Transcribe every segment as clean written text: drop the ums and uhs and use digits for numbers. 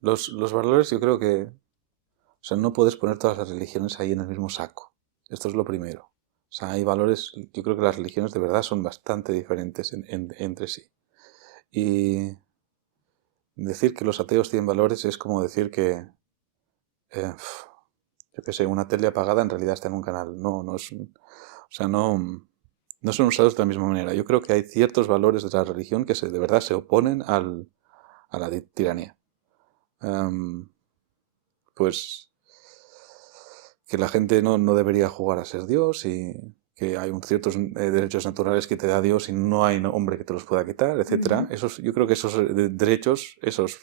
los valores yo creo que... O sea, no puedes poner todas las religiones ahí en el mismo saco. Esto es lo primero. O sea, hay valores... Yo creo que las religiones de verdad son bastante diferentes entre sí. Y decir que los ateos tienen valores es como decir que... eh, yo qué sé, una tele apagada en realidad está en un canal. No es... O sea, no son usados de la misma manera. Yo creo que hay ciertos valores de la religión que de verdad se oponen a la tiranía. Pues que la gente no debería jugar a ser Dios y que hay ciertos derechos naturales que te da Dios y no hay hombre que te los pueda quitar, etcétera. Yo creo que esos derechos, esas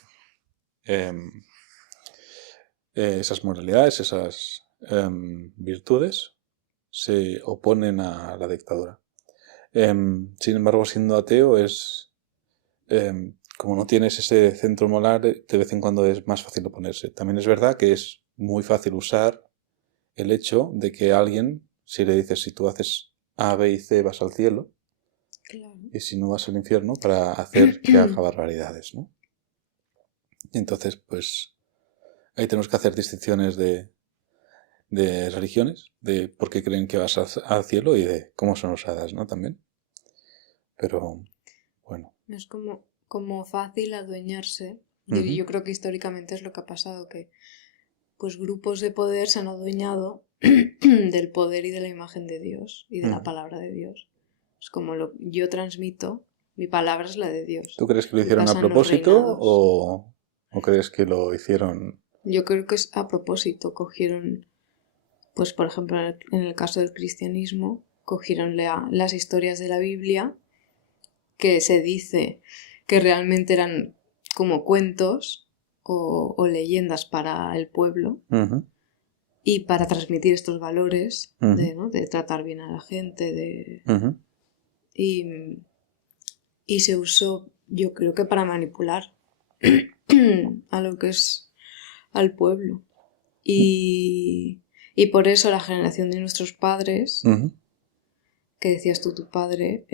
moralidades, esas virtudes se oponen a la dictadura. Sin embargo, siendo ateo como no tienes ese centro moral, de vez en cuando es más fácil oponerse. También es verdad que es muy fácil usar el hecho de que alguien, si le dices si tú haces A, B y C vas al cielo, Claro. y si no vas al infierno, para hacer que haga barbaridades, ¿no? Y entonces, pues, ahí tenemos que hacer distinciones de religiones, de por qué creen que vas al cielo y de cómo son usadas, ¿no? También. Pero, bueno. Es como fácil adueñarse. Uh-huh. Yo creo que históricamente es lo que ha pasado, que pues grupos de poder se han adueñado del poder y de la imagen de Dios y de la palabra de Dios. Es como yo transmito, mi palabra es la de Dios. ¿Tú crees que lo Y hicieron a pasan los propósito reinados. o crees que lo hicieron? Yo creo que es a propósito. Cogieron, pues por ejemplo, en el caso del cristianismo, cogieron las historias de la Biblia, que se dice que realmente eran como cuentos o leyendas para el pueblo. Uh-huh. Y para transmitir estos valores Uh-huh. ¿no? de tratar bien a la gente, Uh-huh. y se usó, yo creo que para manipular a lo que es al pueblo. Y por eso la generación de nuestros padres, Uh-huh. que decías tú, tu padre,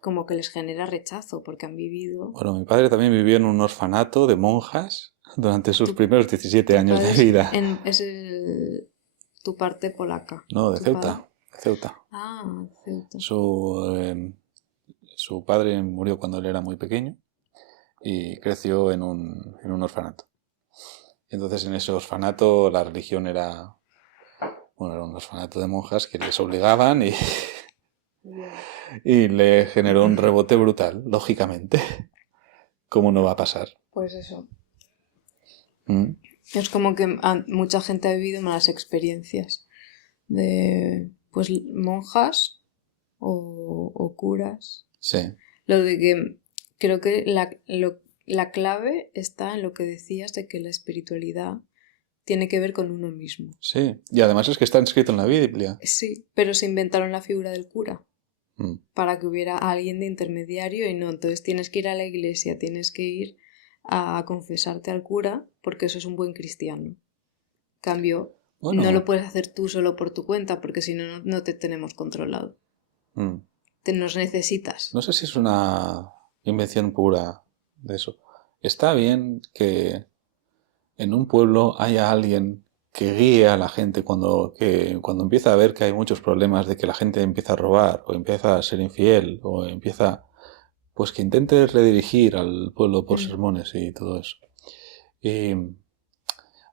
como que les genera rechazo porque han vivido... Bueno, mi padre también vivió en un orfanato de monjas durante sus primeros 17 Tu años padre de vida. es tu parte polaca. No, de Tu padre. Ceuta. De Ceuta. Ah, Ceuta. Su padre murió cuando él era muy pequeño y creció en un orfanato. Entonces en ese orfanato la religión era un orfanato de monjas que les obligaban y le generó un rebote brutal, lógicamente. ¿Cómo no va a pasar? Pues eso. ¿Mm? Es como que mucha gente ha vivido malas experiencias de pues monjas o curas. Sí. Lo de que creo que la clave está en lo que decías de que la espiritualidad tiene que ver con uno mismo. Sí, y además es que está escrito en la Biblia. Sí, pero se inventaron la figura del cura Mm. para que hubiera alguien de intermediario y no. Entonces tienes que ir a la iglesia, tienes que ir a confesarte al cura porque eso es un buen cristiano. Cambio, Bueno, no lo puedes hacer tú solo por tu cuenta porque si no, no te tenemos controlado. Te nos necesitas. no sé si es una invención pura de eso. Está bien que en un pueblo haya alguien que guíe a la gente cuando empieza a ver que hay muchos problemas de que la gente empieza a robar o empieza a ser infiel o empieza, pues que intente redirigir al pueblo por sermones y todo eso. Y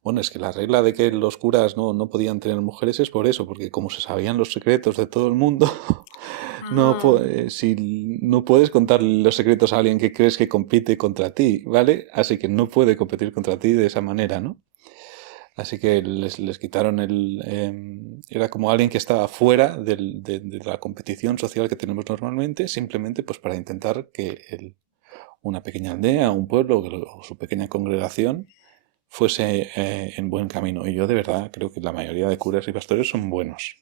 bueno, es que la regla de que los curas no podían tener mujeres es por eso, porque como se sabían los secretos de todo el mundo, si no puedes contarle los secretos a alguien que crees que compite contra ti, ¿vale? Así que no puede competir contra ti de esa manera, ¿no? Así que les quitaron era como alguien que estaba fuera de la competición social que tenemos normalmente, simplemente pues para intentar que una pequeña aldea, un pueblo o su pequeña congregación fuese en buen camino. Y yo de verdad creo que la mayoría de curas y pastores son buenos.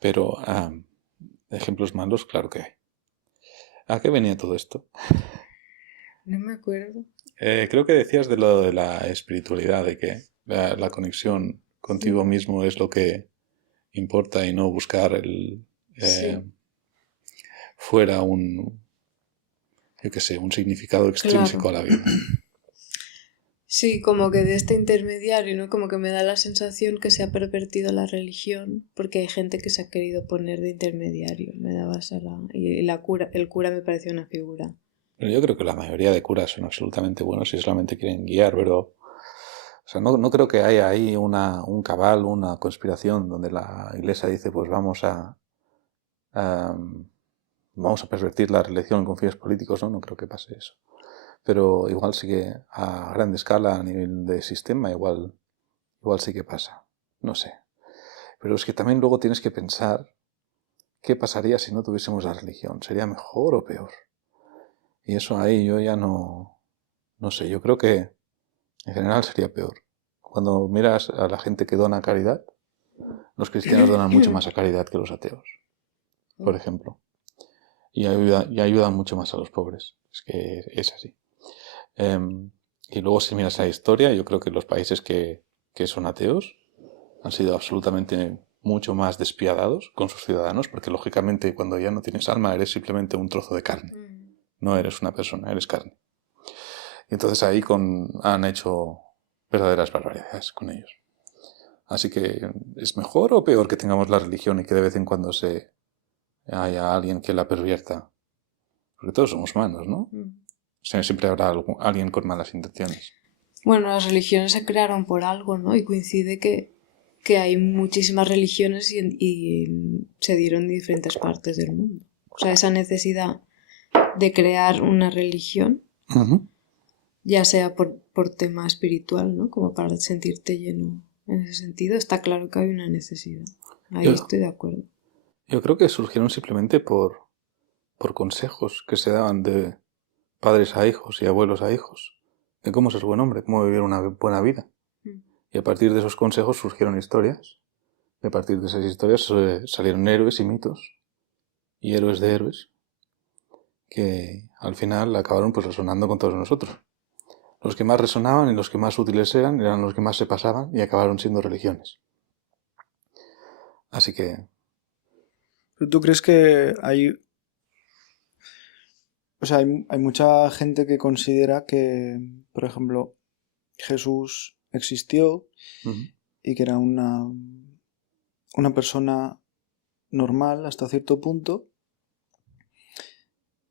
Pero ejemplos malos, claro que hay. ¿A qué venía todo esto? No me acuerdo. Creo que decías de lo de la espiritualidad, de que la conexión contigo mismo es lo que importa y no buscar fuera yo qué sé, un significado extrínseco a la vida. Sí, como que de este intermediario, ¿no? Como que me da la sensación que se ha pervertido la religión porque hay gente que se ha querido poner de intermediario. Me daba esa y el cura me pareció una figura. Pero yo creo que la mayoría de curas son absolutamente buenos y solamente quieren guiar, pero o sea, no creo que haya ahí un cabal, una conspiración donde la Iglesia dice, pues vamos a pervertir la religión con fines políticos, ¿no? No creo que pase eso. Pero igual sí que a gran escala, a nivel de sistema, igual sí que pasa. No sé. Pero es que también luego tienes que pensar qué pasaría si no tuviésemos la religión. ¿Sería mejor o peor? Y eso ahí yo ya no sé. Yo creo que en general sería peor. Cuando miras a la gente que dona caridad, los cristianos donan mucho más a caridad que los ateos, por ejemplo. Y ayudan mucho más a los pobres. Es que es así. Y luego si miras la historia, yo creo que los países que son ateos han sido absolutamente mucho más despiadados con sus ciudadanos, porque lógicamente cuando ya no tienes alma eres simplemente un trozo de carne. No eres una persona, eres carne. Y entonces ahí han hecho verdaderas barbaridades con ellos. Así que, ¿es mejor o peor que tengamos la religión y que de vez en cuando haya alguien que la pervierta? Porque todos somos humanos, ¿no? O sea, siempre habrá alguien con malas intenciones. Bueno, las religiones se crearon por algo, ¿no? Y coincide que hay muchísimas religiones y se dieron en diferentes partes del mundo. O sea, esa necesidad de crear una religión, ya sea por tema espiritual, ¿no? Como para sentirte lleno en ese sentido, está claro que hay una necesidad. Ahí estoy de acuerdo. Yo creo que surgieron simplemente por consejos que se daban de padres a hijos y abuelos a hijos, de cómo ser buen hombre, cómo vivir una buena vida. Y a partir de esos consejos surgieron historias. Y a partir de esas historias salieron héroes y mitos, y héroes de héroes, que al final acabaron pues resonando con todos nosotros. Los que más resonaban y los que más útiles eran los que más se pasaban y acabaron siendo religiones. Así que... ¿Pero tú crees que hay... O sea, hay mucha gente que considera que, por ejemplo, Jesús existió y que era una persona normal hasta cierto punto,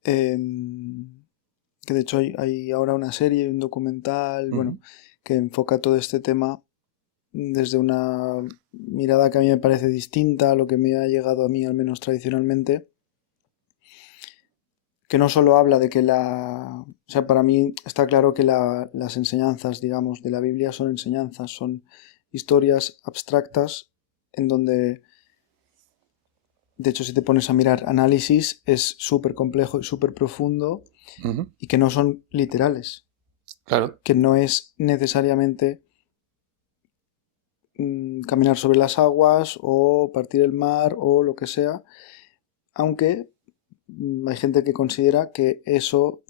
que de hecho hay ahora una serie, un documental, bueno, que enfoca todo este tema desde una mirada que a mí me parece distinta a lo que me ha llegado a mí, al menos tradicionalmente, que no solo habla de que o sea, para mí está claro que las enseñanzas, digamos, de la Biblia son enseñanzas, son historias abstractas en donde, de hecho, si te pones a mirar análisis, es súper complejo y súper profundo y que no son literales. Claro. Que no es necesariamente caminar sobre las aguas o partir el mar o lo que sea, aunque hay gente que considera que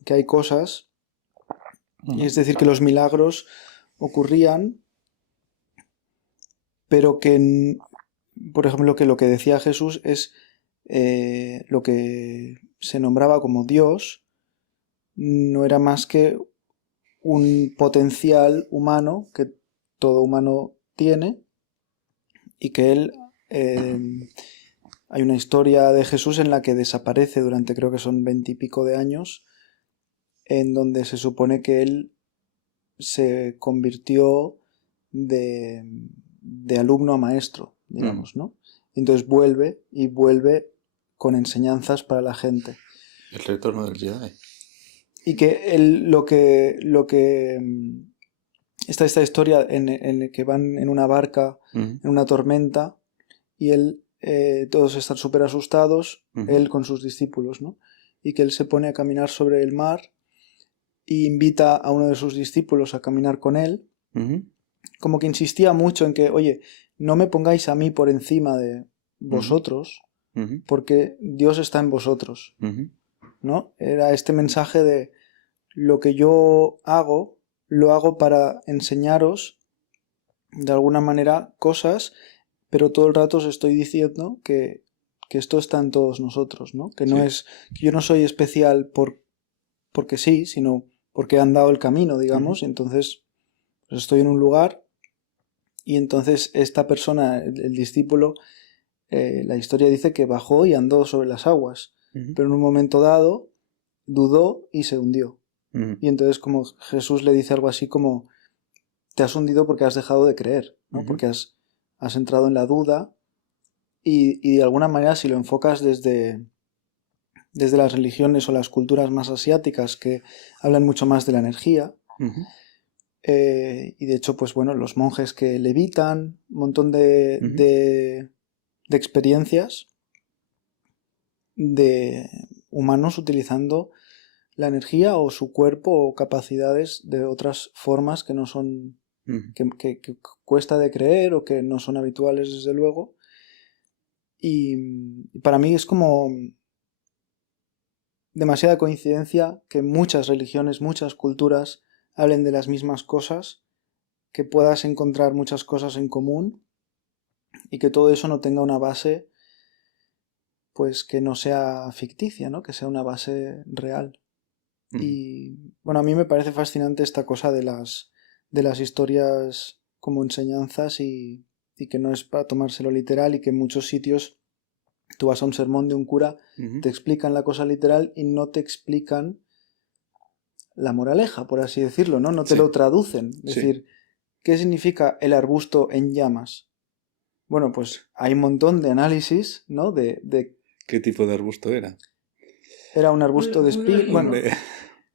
hay cosas, y es decir, que los milagros ocurrían, pero que, por ejemplo, que lo que decía Jesús es lo que se nombraba como Dios, no era más que un potencial humano que todo humano tiene y que él... hay una historia de Jesús en la que desaparece durante, creo que son 20 y pico de años, en donde se supone que él se convirtió de alumno a maestro, digamos, ¿no? Entonces vuelve con enseñanzas para la gente. El retorno del Jedi. Y que lo que está esta historia en la que van en una barca, en una tormenta, y él, todos están súper asustados, él con sus discípulos, ¿no? Y que él se pone a caminar sobre el mar y invita a uno de sus discípulos a caminar con él, como que insistía mucho en que, oye, no me pongáis a mí por encima de vosotros, porque Dios está en vosotros, ¿no? Era este mensaje de lo que yo hago, lo hago para enseñaros de alguna manera cosas, pero todo el rato os estoy diciendo que esto está en todos nosotros, ¿no? Que no es, que yo no soy especial porque sí, sino porque han dado el camino, digamos, y entonces Pues estoy en un lugar y entonces esta persona, el discípulo, la historia dice que bajó y andó sobre las aguas, pero en un momento dado dudó y se hundió. Y entonces como Jesús le dice algo así como, te has hundido porque has dejado de creer, ¿no? Porque has entrado en la duda y de alguna manera si lo enfocas desde las religiones o las culturas más asiáticas que hablan mucho más de la energía, y de hecho, pues bueno, los monjes que levitan, un montón de experiencias de humanos utilizando la energía o su cuerpo o capacidades de otras formas que no son, que cuesta de creer o que no son habituales desde luego. Y para mí es como demasiada coincidencia que muchas religiones, muchas culturas hablen de las mismas cosas, que puedas encontrar muchas cosas en común y que todo eso no tenga una base, pues que no sea ficticia, ¿no? Que sea una base real. Y bueno, a mí me parece fascinante esta cosa de las historias como enseñanzas y que no es para tomárselo literal y que en muchos sitios tú vas a un sermón de un cura, te explican la cosa literal y no te explican la moraleja, por así decirlo, ¿no? No te lo traducen. Es decir, ¿qué significa el arbusto en llamas? Bueno, pues hay un montón de análisis, ¿no? ¿Qué tipo de arbusto era? Era un arbusto de espino.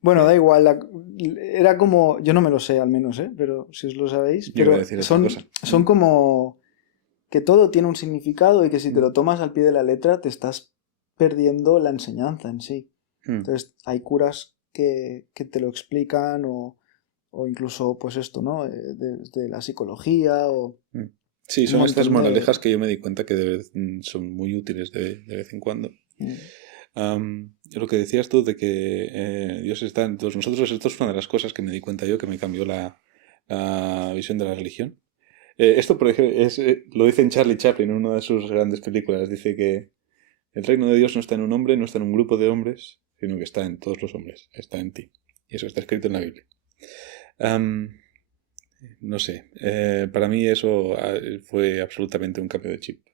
Bueno, da igual. Era como... Yo no me lo sé, al menos, ¿eh? Pero si os lo sabéis. Yo iba a decir otra cosa. Son como... que todo tiene un significado y que si te lo tomas al pie de la letra te estás perdiendo la enseñanza en sí. Entonces hay curas que te lo explican o incluso pues esto, ¿no? De la psicología o... Sí, son estas moralejas que yo me di cuenta que son muy útiles de vez en cuando. Lo que decías tú de que Dios está en todos nosotros, esto es una de las cosas que me di cuenta yo que me cambió la visión de la religión. Esto, por ejemplo, lo dice en Charlie Chaplin en una de sus grandes películas. Dice que el reino de Dios no está en un hombre, no está en un grupo de hombres, sino que está en todos los hombres, está en ti. Y eso está escrito en la Biblia. No sé, para mí eso fue absolutamente un cambio de chip.